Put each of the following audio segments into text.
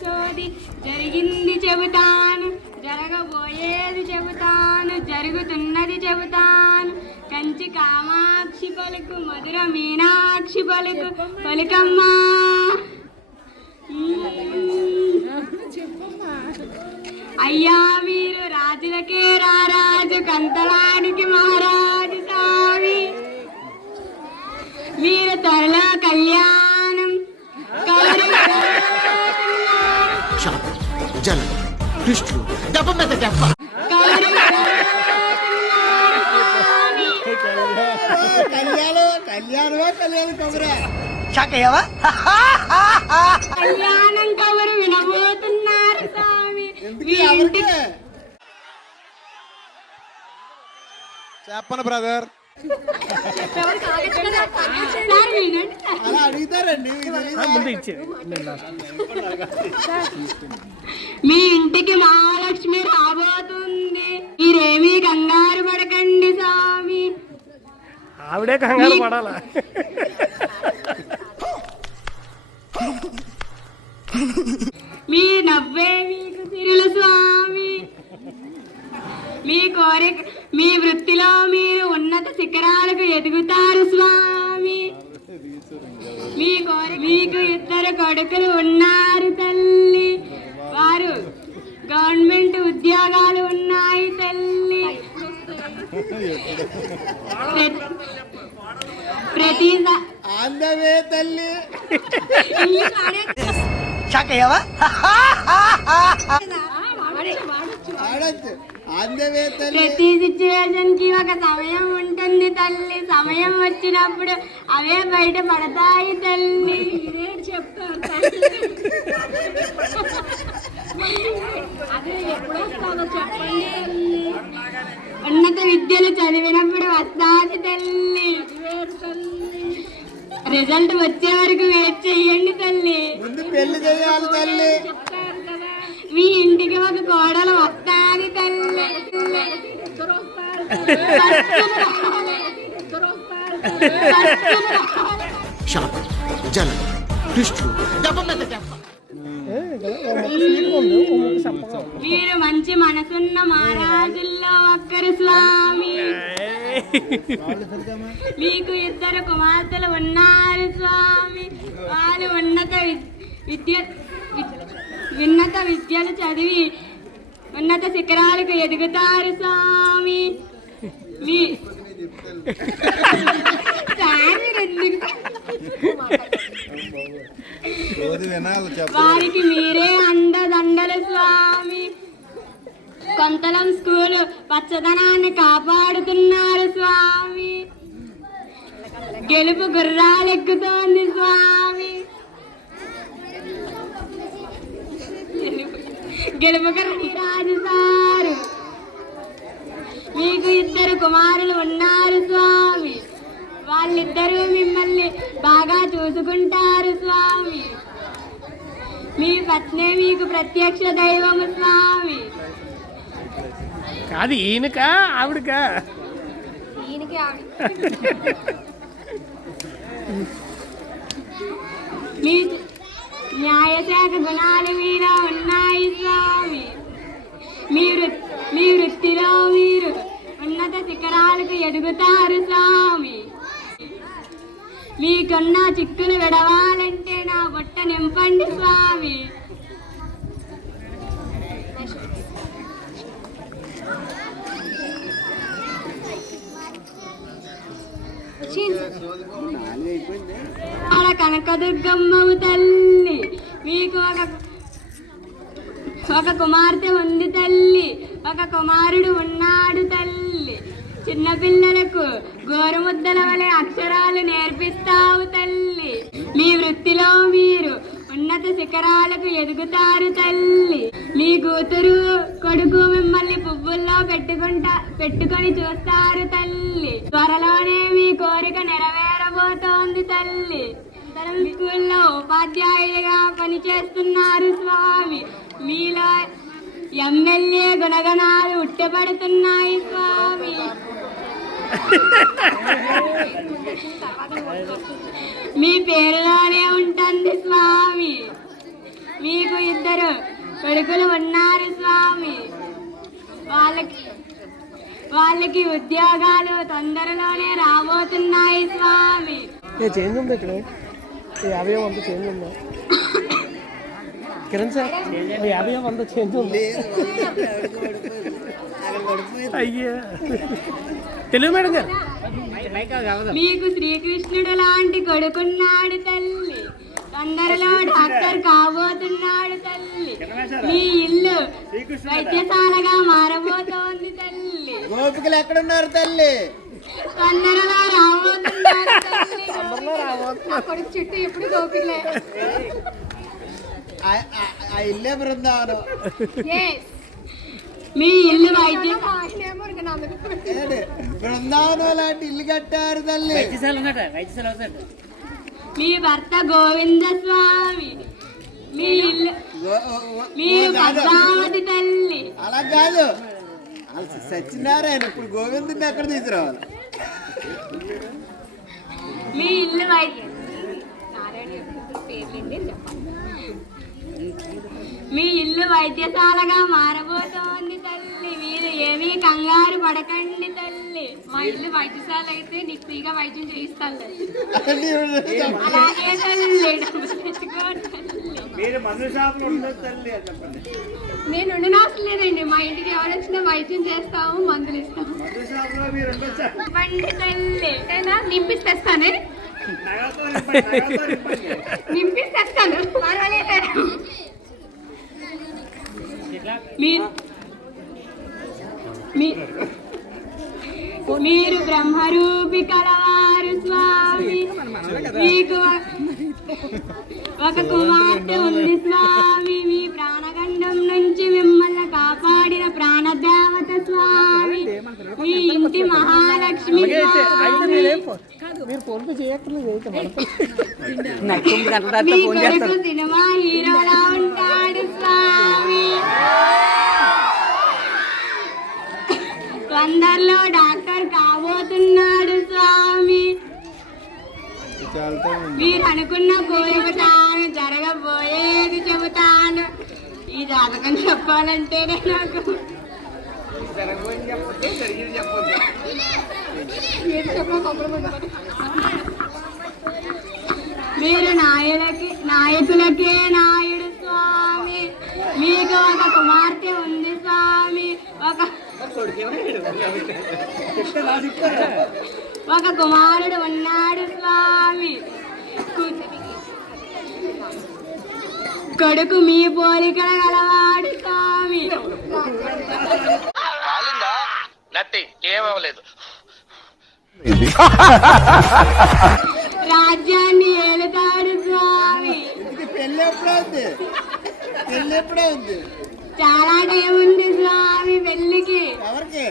సోది జరిగింది చెబుతాను జరగబోయేది చెబుతాను జరుగుతున్నది చెబుతాను. కంచి కామాక్షి పలుకు మధుర మీనాక్షి పలుకు పలుకమ్మా. అయ్యా మీరు రాజులకే రారాజు కంతలానికి దుష్టులు దెబ్బ మీద దెబ్బ కళ్యాణం కళ్యాణమా? కళ్యాణం కబురా? కళ్యాణం కౌరు వినబోతున్నారు స్వామి. చెప్పను బ్రదర్. అలా అడుగుతారండి? మీ ఇంటికి మహాలక్ష్మి రాబోతుంది. మీరేమీ కంగారు పడకండి స్వామి. ఆవిడే కంగారు పడాలా? మీ నవ్వే మీకు సిరులు స్వామి. మీ కోరిక మీ వృత్తిలో మీరు ఉన్నత శిఖరాలకు ఎదుగుతారు స్వామి. మీ కోరిక మీకు ఇద్దరు కొడుకులు ఉన్నారు తల్లి. వారు గవర్నమెంట్ ఉద్యోగాలు ఉన్నాయి తల్లి. ప్రతి- ఆందవే తల్లి. ఆడచ్చు. ప్రతి కి ఒక సమయం ఉంటుంది తల్లి. సమయం వచ్చినప్పుడు అవే బయట పడతాయి తల్లి. శాపం జలం దుష్టులు మీరు మంచి మనసున్న మహారాజుల్లో ఒక్కరు స్వామి. మీకు ఇద్దరు కుమార్తెలు ఉన్నారు స్వామి. వాళ్ళు ఉన్నత విద్య ఉన్నత విద్యలు చదివి ఉన్నత శిఖరాలకు ఎదుగుతారు స్వామి. మీ వారికి మీరే అండదండలు స్వామి. కొంతలం స్కూలు పచ్చదనాన్ని కాపాడుతున్నారు స్వామి. గెలుపు గుర్రాలెక్కుతోంది స్వామి. గెలుపు రాజు సారు. మీకు ఇద్దరు కుమారులు ఉన్నారు స్వామి. వాళ్ళిద్దరూ మిమ్మల్ని బాగా చూసుకుంటారు స్వామి. మీ పత్నే మీకు ప్రత్యక్ష దైవము స్వామి. కాదు ఈయనకా ఆవిడకా? మీ న్యాయశాఖ గుణాలు మీలో ఉన్నాయి స్వామి. మీ వృ- మీ వృత్తిలో మీరు ఉన్నత శిఖరాలకు ఎదుగుతారు స్వామి. మీకున్న చిక్కును విడవాలంటే నా బుట్ట నింపండి స్వామి. ఆడ కనకదుర్గమ్మవు తల్లి మీకు ఒక ఒక కుమార్తె ఉంది తల్లి ఒక కుమారుడు ఉన్నాడు తల్లి. చిన్నపిల్లలకు గోరుముద్దల వలె అక్షరాలు నేర్పిస్తావు తల్లి. మీ వృత్తిలో మీరు ఉన్నత శిఖరాలకు ఎదుగుతారు తల్లి. మీ కూతురు కొడుకు మిమ్మల్ని పువ్వుల్లో పెట్టుకుంటా పెట్టుకొని చూస్తారు తల్లి. త్వరలోనే మీ కోరిక నెరవేరబోతోంది తల్లి. తరం స్కూల్లో ఉపాధ్యాయులుగా పనిచేస్తున్నారు స్వామి. మీలో ఎమ్మెల్యే గుణగణాలు ఉట్టబడుతున్నాయి స్వామి. మీ పేరులోనే ఉంటుంది స్వామి. మీకు ఇద్దరు కొడుకులు ఉన్నారు స్వామి. వాళ్ళకి వాళ్ళకి ఉద్యోగాలు తొందరలోనే రాబోతున్నాయి స్వామి. చేంజ్ ఉంది ఇక్కడ? యాభై వంద చేంజ్ ఉందా? కిరణ్ సార్ యాభై వంద చేంజ్ ఉంది? అయ్యా. తెలుగు మేడం గారు? మీకు శ్రీకృష్ణుడు లాంటి కొడుకున్నాడు తల్లి. తొందరలో డాక్టర్ కాబోతున్నాడు తల్లి. మీ ఇల్లు వైద్యశాలగా మారబోతోంది తల్లి. గోపికలు ఎక్కడున్నారు తల్లి? తొందరలో రాబోతున్నారు తల్లి. చుట్టూ ఎప్పుడు గోపికలే ఆ ఇల్లే బృందావనం. మీ ఇల్లు ఏంటి? బృందావనం లాంటి ఇల్లు కట్టారు తల్లి. మీ భర్త గోవింద స్వామి. మీ ఇల్లు మీరు. పద్మావతి తల్లి. అలా కాదు. సత్యనారాయణ ఇప్పుడు గోవిందుని ఎక్కడ తీసుకురావాలి? మీ ఇల్లు. మీ ఇల్లు వైద్యశాలగా మారబోతోంది. ఏమీ కంగారు పడకండి తల్లి. మా ఇల్లు వైద్యశాల అయితే నీకు ఫ్రీగా వైద్యం చేయిస్తాను ఇప్పుడు అలాగే తల్లి. తల్లి నేను లేదండి. మా ఇంటికి ఎవరు వచ్చినా వైద్యం చేస్తాము మందులు ఇస్తాము. చెప్పండి తల్లి. ఏనా నింపిస్తేస్తానే. నింపిస్తేస్తాను. పర్వాలేదు. మీరు మీరు బ్రహ్మరూపి కలవారు స్వామి. మీకు ఒక కుమార్తె ఉంది స్వామి. మీ ప్రాణగండం నుంచి మిమ్మల్ని కాపాడిన ప్రాణదేవత స్వామి. మీ ఇంటి మహాలక్ష్మి సినిమా హీరోలా మీరు అనుకున్న కోరిక తాను జరగబోయేది చెబుతాను. ఈ జాతకం చెప్పాలంటేనే నాకు మీరు నాయులకి నాయకులకే నాయుడు స్వామి. మీకు ఒక కుమార్తె ఉంది స్వామి. ఒక ఒక కుమారుడు ఉన్నాడు స్వామి. కొడుకు మీ పోలికల గలవాడు స్వామి. రాజ్యాన్ని ఏలుతాడు స్వామి. చాలా టైం ఉంది స్వామి పెళ్ళికి. ఎవరికి?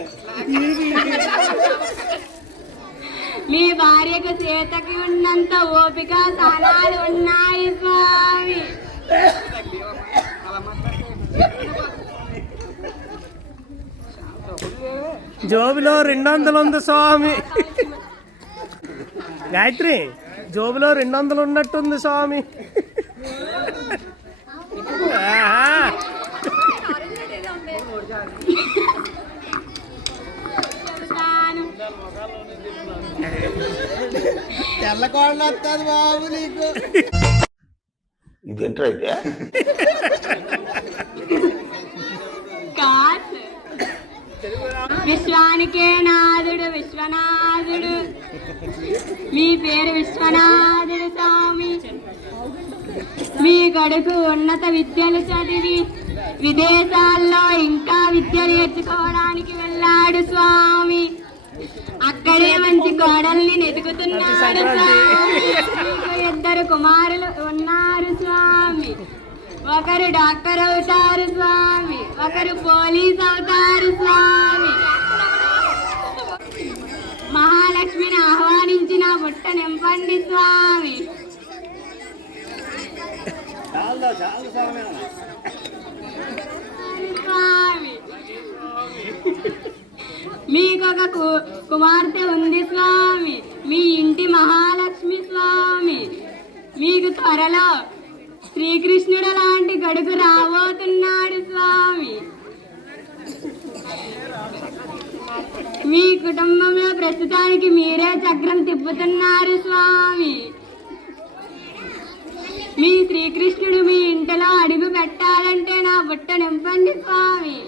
మీ భార్యకు సీతకి ఉన్నంత ఓపిక స్థానాలు ఉన్నాయి స్వామి. జోబిలో రెండు వందలు ఉంది స్వామి. గాయత్రి జోబిలో రెండు వందలు ఉన్నట్టుంది స్వామి ఆహా. చెబుతాను. వస్తుంది బాబు నీకు. విశ్వానికే నాథుడు విశ్వనాథుడు. మీ పేరు విశ్వనాథుడు స్వామి. మీ కొడుకు ఉన్నత విద్యలు చదివి విదేశాల్లో ఇంకా విద్య నేర్చుకోవడానికి వెళ్ళాడు స్వామి. అక్కడే మంచి కోడల్ని స్వామి మీకు ఇద్దరు కుమారులు ఉన్నారు స్వామి. ఒకరు డాక్టర్ అవుతారు స్వామి. ఒకరు పోలీస్ అవుతారు స్వామి. మహాలక్ష్మిని ఆహ్వానించిన బుట్ట నింపండి స్వామి. స్వామి. మీకొక కు- కుమార్తె ఉంది స్వామి. మీ ఇంటి మహాలక్ష్మి స్వామి. మీకు త్వరలో శ్రీకృష్ణుడు లాంటి గడుగు రాబోతున్నాడు స్వామి. మీ కుటుంబంలో ప్రస్తుతానికి మీరే చక్రం తిప్పుతున్నారు స్వామి. మీ శ్రీకృష్ణుడు మీ ఇంటిలో అడుగు పెట్టాలంటే నా బుట్ట నింపండి స్వామి.